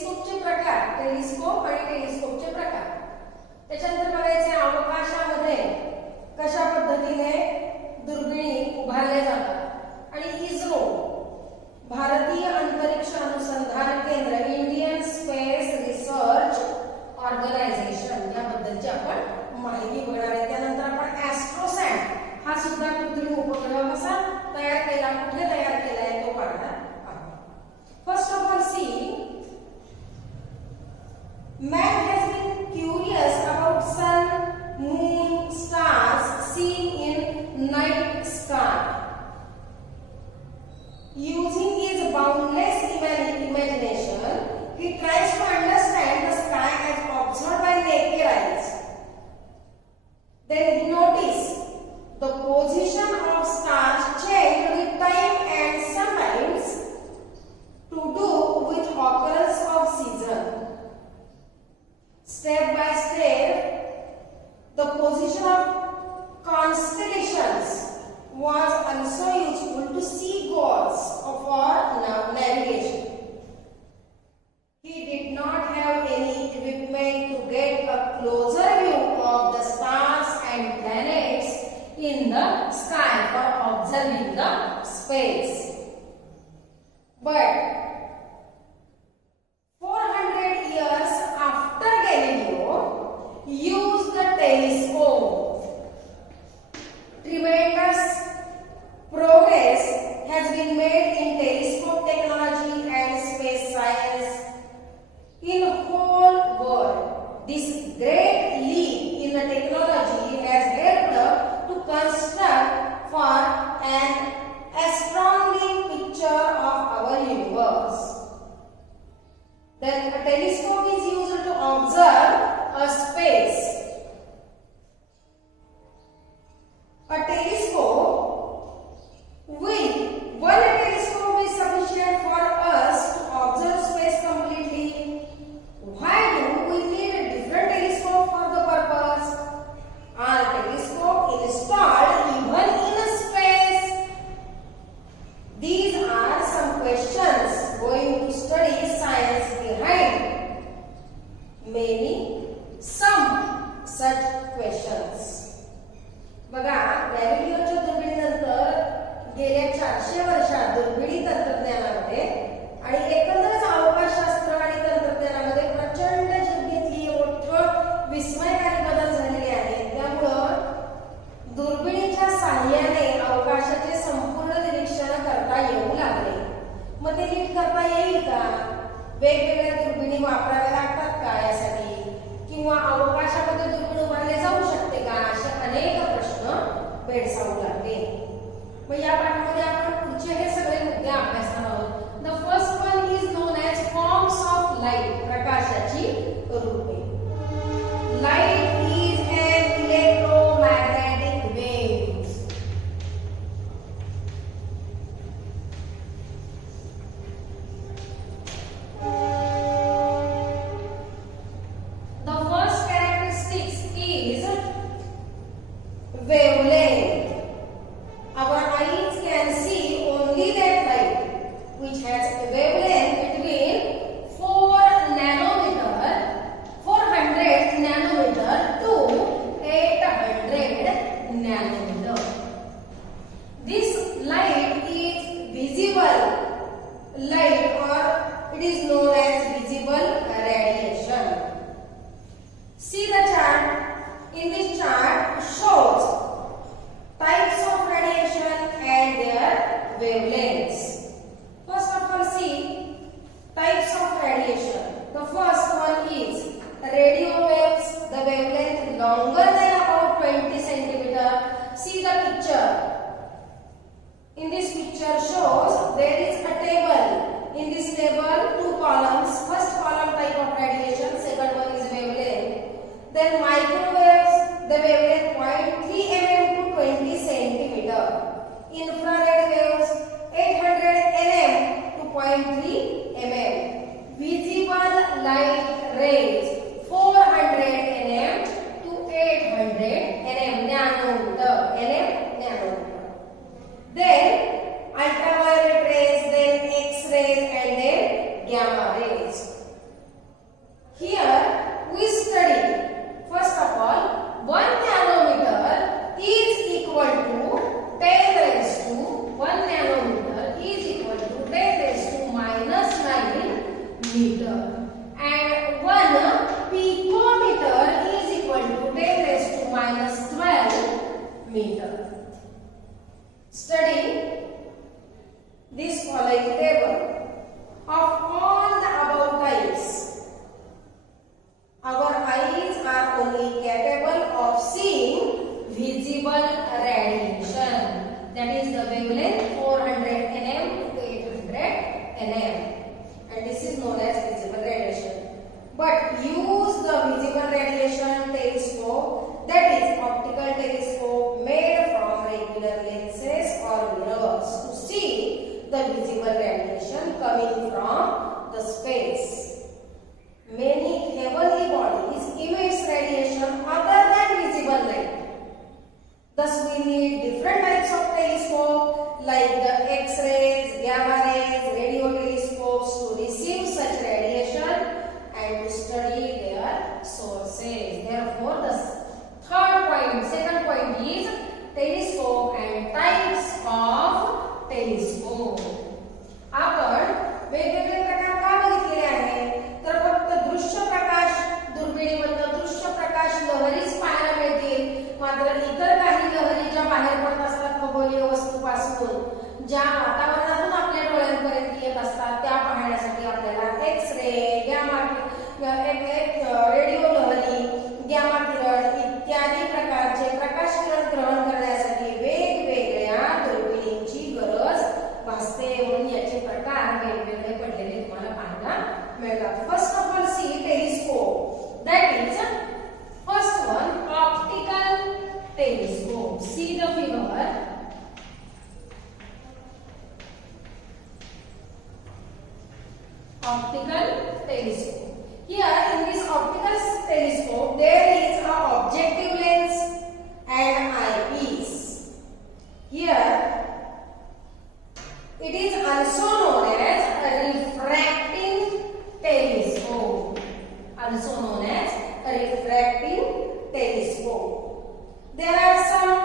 टेलिस्कोपचे प्रकार, टेलिस्कोप आणि टेलिस्कोपचे प्रकार. त्याच्यानंतर बघायचे अवकाशामध्ये कशा पद्धतीने दुर्बिणी उभारल्या जातात. आणि इस्रो, भारतीय अंतरिक्ष अनुसंधान केंद्र, इंडियन स्पेस रिसर्च ऑर्गनायझेशन, याबद्दलची आपण माहिती बघणार आहे. त्यानंतर आपण ॲस्ट्रोसॅट हा सुद्धा कृत्रिम उपग्रह कसा तयार केला, कुठे तयार केला आहे तो पाहणार आहोत. First of all see, man has been curious about sun, moon, stars seen in night sky. Using his boundless imagination, he tries to understand the sky as observed by naked eyes. Then he noticed the position of stars change with time and sometimes to do with occurrence of season. Step by step, the position of constellations was also useful to see goals for navigation. He did not have any equipment to get a closer view of the stars and planets in the sky for observing the space. But 400 years after Galileo used the telescope, tremendous progress has been made in telescope technology and space science in the whole world. This great leap in the technology has helped to construct for an astounding picture of our universe. Then a telescope is used to observe a space. A telescope one telescope is sufficient for us to observe space completely. Why do we need a different telescope for the purpose? Are telescopes installed even in space? These are some questions going to study science behind some such questions. बघा, गॅलिलिओच्या दुर्बिणीनंतर गेल्या 400 वर्षात दुर्बिणी तंत्रज्ञानामध्ये आणि एकंदरच अवकाशशास्त्र आणि तंत्रज्ञानामध्ये प्रचंड जगण्यातली मोठं विस्मयकारी बदल झालेले आहेत. त्यामुळं दुर्बिणीच्या साहाय्याने अवकाशाचे संपूर्ण निरीक्षण करता येऊ लागले. मग ते नीट करता येईल का? वेगवेगळ्या दुर्बिणी वापराव्या लागतात का यासाठी? किंवा अवकाशामध्ये दुर्बीण उभारले जाऊ शकते का? असे अनेक प्रश्न भेडसावू लागले. मग या पाठामध्ये आपण पुढचे हे सगळे मुद्दे अभ्यासणार आहोत. The first one is known as forms of light, प्रकाशाची रूपे. Light is an electromagnetic wave. Wavelength. Our eyes can see only that light which has a wavelength between 400 nanometer to 800 nanometer. This light is visible light, or it is known as visible radiation. See the chart. In this chart shows types of radiation and their wavelengths. First of all, see types of radiation. The first one is radio waves. The wavelength longer than about 20 centimeter. See the picture. In this picture shows there is a table. In this table, 2 columns. First column type of radiation, second one is wavelength. Then microwaves, the wavelength 0.3 mm to 20 centimeter. Infrared waves 800 nm to 0.3 mm. Visible light rays 400 nm to 800 nm, nanometer, nanometer. Then ultraviolet rays, then X-rays, and then gamma rays. but use the visible radiation telescope, that is optical telescope made from regular lenses or mirrors to see the visible radiation coming from the space. Many heavenly bodies emit radiation other than visible light. Thus, we need different types of telescope like the X-rays, gamma rays, radio telescopes to receive such radiation and to study their sources. Therefore, the second point is telescope and types of telescope. आपण वेगवेगळे प्रकार का बघितलेले आहेत तर फक्त दृश्य प्रकाश दुर्बिणीमधून दृश्य प्रकाश लहरीच पाहायला मिळतील, मात्र इतर काही लहरी ज्या बाहेर पडत असतात खगोलीय वस्तूपासून ज्या वातावरणातून आपल्या डोळ्यांपर्यंत येत असतात त्या पाहण्यासाठी आपल्याला एक्स-रे, गॅमा रेडिओ लहरी, गॅमा किरण इत्यादी प्रकारचे प्रकाश किरण ग्रहण करण्यासाठी वेगवेगळ्या दुर्बिणींची गरज भासते. म्हणून याचे प्रकार वेगवेगळे पडलेले तुम्हाला पाहायला मिळतात. First of all see telescope, that is first one optical telescope. See the figure. Optical telescope. Here in this optical telescope there is a objective lens and eyepiece. Here it is also known as a refracting telescope. Also known as a refracting telescope. There are some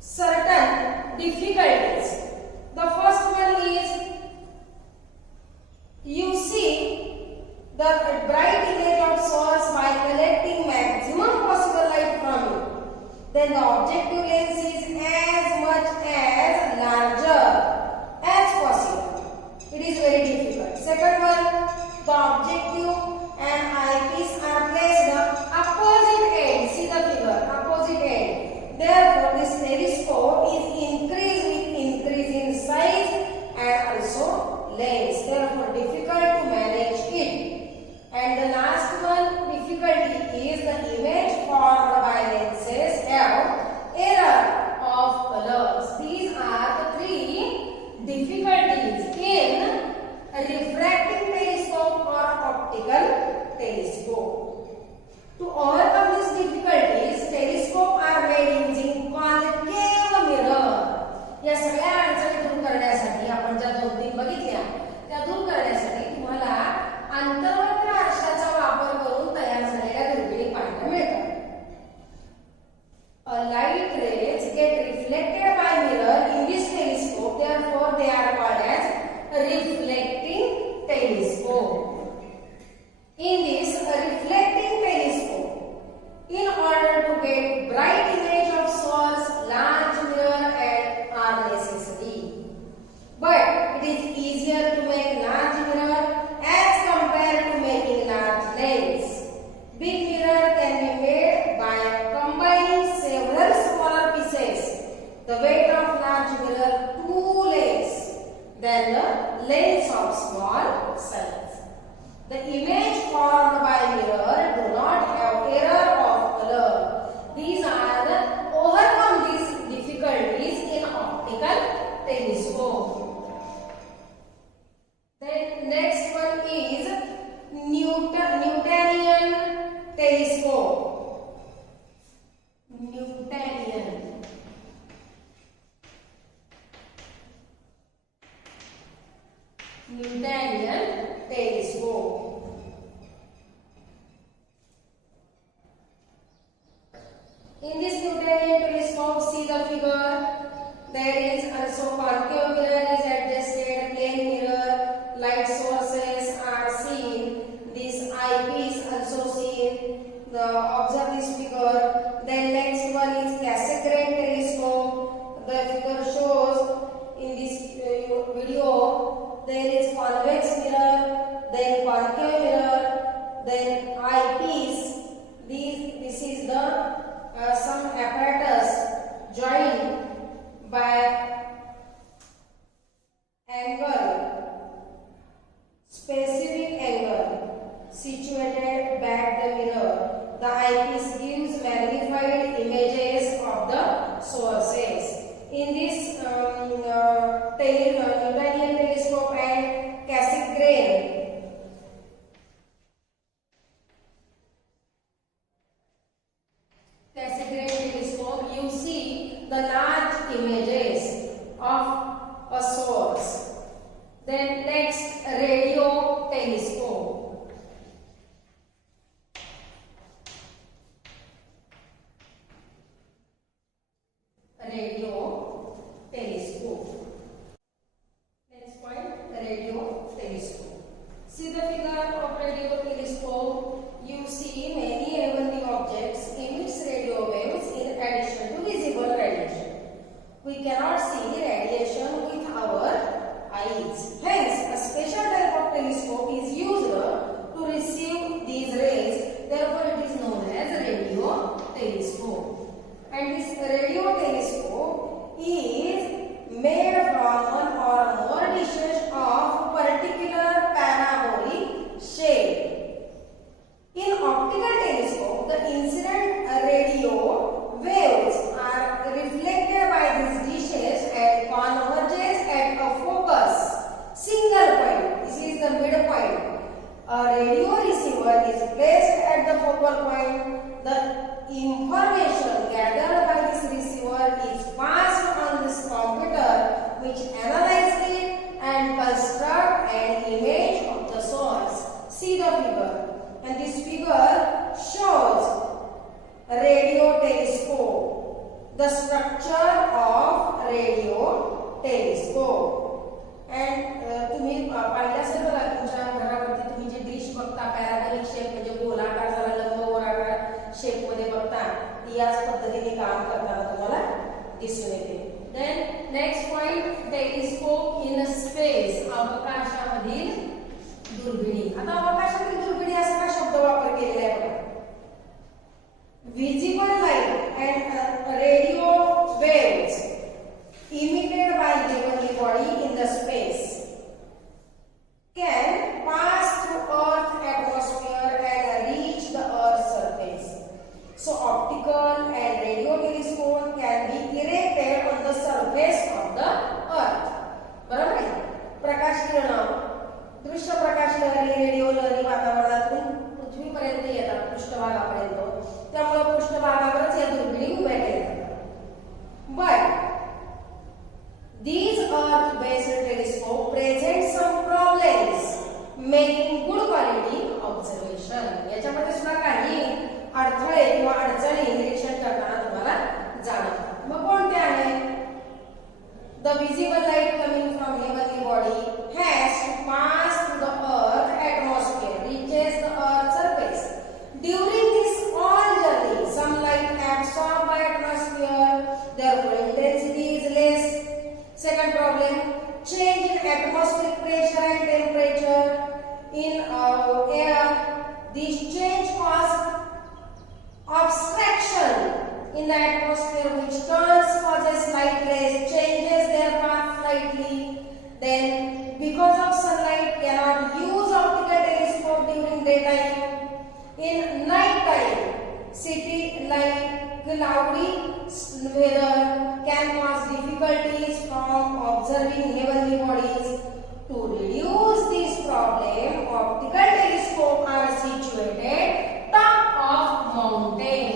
certain difficulties. The first one is you see the bright image of source by collecting maximum possible light from it. Then the objective lens is as much as larger as possible. It is very difficult. Second one, the objective and eyepiece are placed opposite end. See the figure, opposite end. Therefore, this telescope is increased with increase in size and also lens. Therefore, difficult to manage it. And the last one difficulty is the image formed by lenses have error of colors. These are the three difficulties in a refracting telescope or optical telescope. To overcome these difficulties, telescopes are made using concave mirror. या सगळ्या अडचणी दूर करण्यासाठी आपण ज्या दोन-तीन बघितल्या त्या दूर करण्यासाठी तुम्हाला अंतर्वक्र आरशाचा वापर करून तयार झालेल्या दुर्बिणी पाहायला मिळतात. A light rays get reflected by mirror in this telescope, therefore they are called as reflecting telescope. In this reflecting telescope, in order to get bright image of source, large mirror are necessary. But it is easier to make large mirror as compared to making large lens. Big mirror can be made by combining several smaller pieces. The weight of large mirror too less than the lens of small size. The image formed by mirror do not have error of color. These are the overcome these difficulties in optical telescope. Then next one is Newtonian telescope. Newtonian. Newtonian telescope. In this Newtonian telescope, see the figure. There is also concave mirror is adjusted, plane mirror, light sources are seen. This eyepiece also seen. Observe this figure. Then next one is Cassegrain telescope. The figure shows in this video there is convex mirror, situated back the mirror. The eyepiece gives magnified images of the sources. In this Newtonian telescope and Cassegrain telescope, you see the large images of a source. Then next, radio telescope. Radio telescope. Next point, radio telescope. See the figure of radio telescope. You see many heavenly objects emits radio waves in addition to visible radiation. We cannot see radiation with our eyes. Hence, a special type of telescope is used to receive these rays. Therefore, it is known as radio telescope. And this radio telescope is made from one or more dishes of particular parabolic shape. In optical telescope, the incident radio waves are reflected by these dishes and converges at a focus single point. This is the midpoint. A radio receiver is placed at the focal point. The information gathered by this receiver is passed on this computer, which analyzes it and constructs an image of the source. See the figure. And this figure shows a radio telescope, the structure of radio telescope. And तुम्ही पाहिलं असेल बघा तुमच्या घरावरती तुम्ही जे dish बघता parabolic shape म्हणजे गोलाकार जरा लंब गोलाकार शेप मध्ये बघता ती याच पद्धतीने काम करताना तुम्हाला दिसून येते. Then next point, telescope in space. अवकाशामधील दुर्बिणी. आता अवकाशातील दुर्बिणी असा का शब्द वापर केलेला आहे बघा. Visible light and radio waves emitted by heavenly body in the space can pass through Earth's atmosphere and reach the Earth's surface. So optical and radio telescope can be erected on the surface of the Earth. बरोबर आहे. प्रकाश किरण, दृश्य प्रकाश लहरी, radio लहरी वातावरणातून पृथ्वीपर्यंत येतात पृष्ठभागापर्यंत. त्यामुळे पृष्ठभागावरच या दुर्बिणी उभ्या केल्या जातात. But these Earth-based telescopes present some problems making good quality observation. याच्यामध्ये सुद्धा काही अडथळे किंवा अडचणी निरीक्षण करताना तुम्हाला जाणवतात. मग कोणते आहेत? The visible light coming from heavenly body has to pass through the Earth atmosphere, reaches the Earth's surface. During this all journey, some light absorbed by atmosphere, therefore intensity is less. Second problem, change in atmospheric pressure and temperature in air. This change causes obstruction in the atmosphere, which causes light rays, changes their path slightly. Then, because of sunlight, cannot use optical telescope during daytime. In night time, city light, cloudy weather can cause difficulties from observing heavenly bodies. To reduce this problem, optical telescopes are situated top of mountain.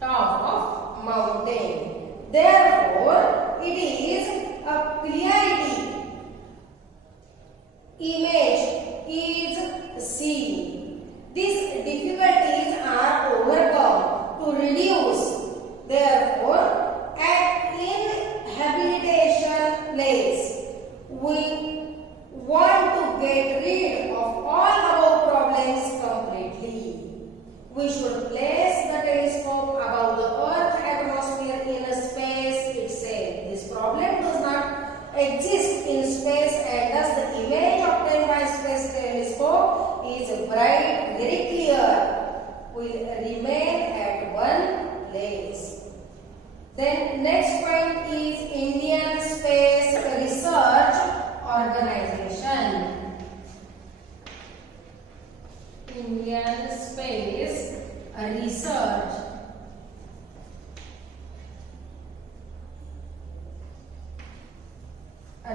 Top of mountain. Therefore, it is a clarity image is seen. These difficulties are overcome to reduce. Therefore, at inhabitation place, we want to get rid of all our problems completely. We should place the telescope above the Earth atmosphere in space itself. This problem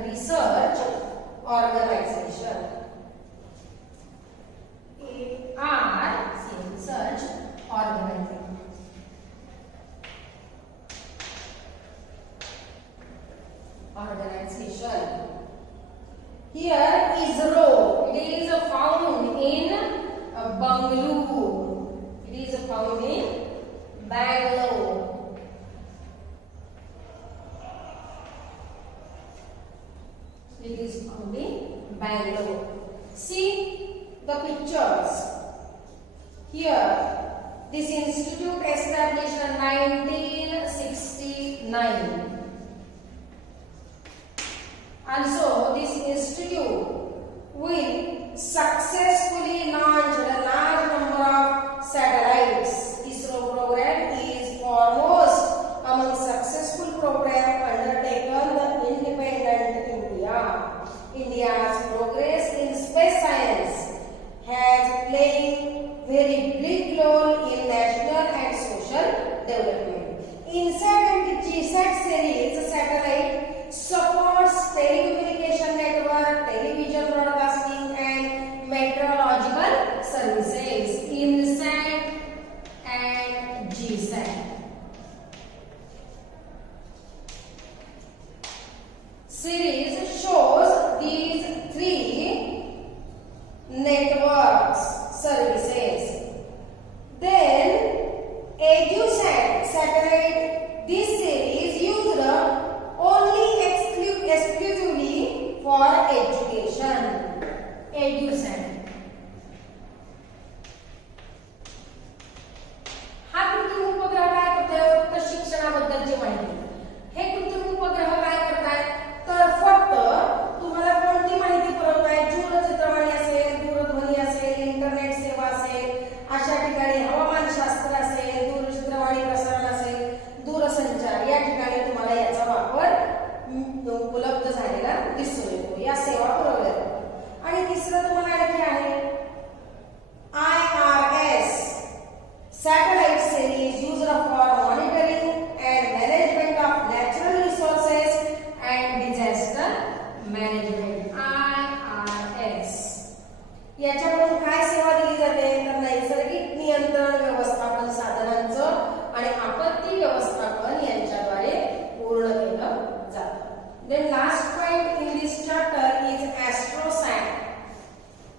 research organization. Research organization. Here ISRO, it is found in Bangalore. It is found in Bangalore. It is found in Bangalore. See the pictures. Here, this institute established in 1969. Also, this institute will successfully launch a large number of satellites. ISRO program is foremost among successful programs undertaken the independent India. India's progress in space science has played very big role in national and social development. INSAT and GSAT series satellite supports telecommunication network, television broadcasting and meteorological services. INSAT and GSAT. Series shows these three networks services. Then EduSat satellite, this series used only exclusively for education. EduSat. हा कृत्रिम उपग्रह काय करतोय? फक्त शिक्षणाबद्दलची माहिती. हे कृत्रिम उपग्रह काय करतात? तर फक्त तुम्हाला कोणती माहिती पुरवतायत? दूरचित्रवाणी असेल, दूरध्वनी असेल, इंटरनेट सेवा असेल, अशा ठिकाणी हवामानशास्त्र असेल, दूरचित्रवाणी प्रसारण असेल, दूरसंचार या ठिकाणी तुम्हाला याचा वापर उपलब्ध झालेला दिसून येतो. या सेवा पुरवल्या जातात. आणि तिसरं तुम्हाला आणखी आहे IRS satellite series used for monitoring and management of natural resources and disaster management. IRS याच्याकडून काय सेवा दिली जाते? तर नैसर्गिक नियंत्रण व्यवस्थापन साधनांचं आणि आपत्ती व्यवस्थापन यांच्याद्वारे पूर्ण केलं जातं. Then last point in this chapter is AstroSat.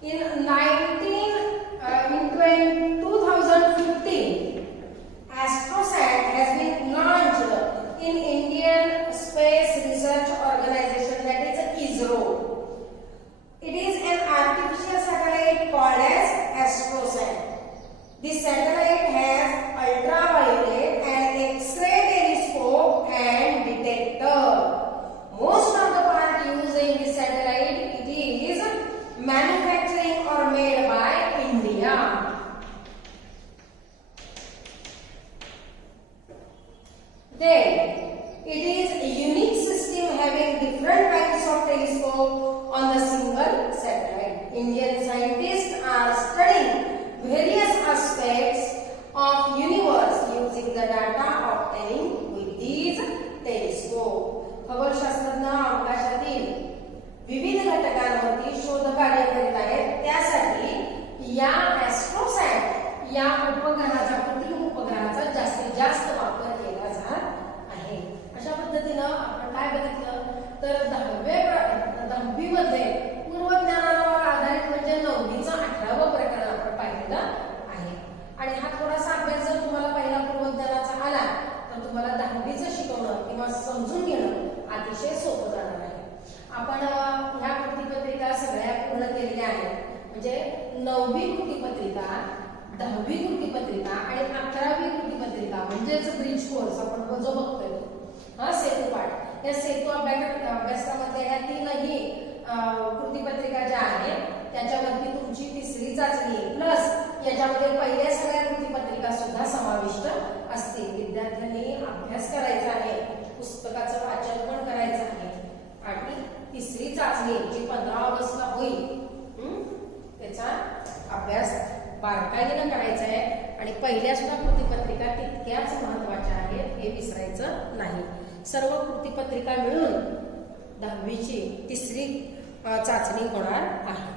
In 2015, AstroSat has been launched in Indian Space Research Organization, that is ISRO. It is an artificial satellite called as AstroSat. This satellite has ultraviolet and X-ray telescope and detector. Most of the part used in this satellite, it is manufacturing or made by India. Then it is a unique system having different kinds of telescope on the single satellite. Indian scientists are studying various aspects of universe using the data obtained with these telescope. खगोलशास्त्रज्ञ अवकाशातील विविध घटकांवरती शोध कार्य करीत आहेत. त्यासाठी या AstroSat या उपग्रहाचा, कृत्रिम उपग्रहाचा जास्तीत जास्त वापर केला जात आहे. अशा पद्धतीनं आपण काय बघितलं तर 10वी मध्ये पूर्वज्ञानावर आधारित म्हणजे 9वीचं 18वं प्रकरण आपण पाहिलेलं आहे. आणि हा थोडासा अभ्यास जर तुम्हाला पहिला पूर्वज्ञानाचा आला तर तुम्हाला 10वीचं शिकवणं किंवा समजून घेणं अतिशय सोपं जाणार आहे. आपण ह्या कृतीपत्रिका सगळ्या पूर्ण केलेल्या आहेत. म्हणजे 9वी कृतीपत्रिका, 10वी कृतीपत्रिका आणि 11वी कृतीपत्रिका म्हणजेच ब्रिज कोर्स आपण जो बघतोय हा सेतू पाठ. या सेतू अभ्यासक्रमामध्ये ह्या तीनही कृतीपत्रिका ज्या आहेत त्याच्यावरती तुमची तिसरी चाचणी प्लस याच्यामध्ये पहिल्या सगळ्या कृतीपत्रिका सुद्धा समाविष्ट असतील. विद्यार्थ्यांनी अभ्यास करायचा आहे, पुस्तकाचं वाचन पण करायचं आहे आणि तिसरी चाचणी जी 15 ऑगस्टला होईल त्याचा अभ्यास बारकाईने करायचा आहे. आणि पहिल्या सुद्धा कृतीपत्रिका तितक्याच महत्त्वाच्या आहेत हे विसरायचं नाही. सर्व कृतीपत्रिका मिळून 10वीची तिसरी चाचणी होणार आहे.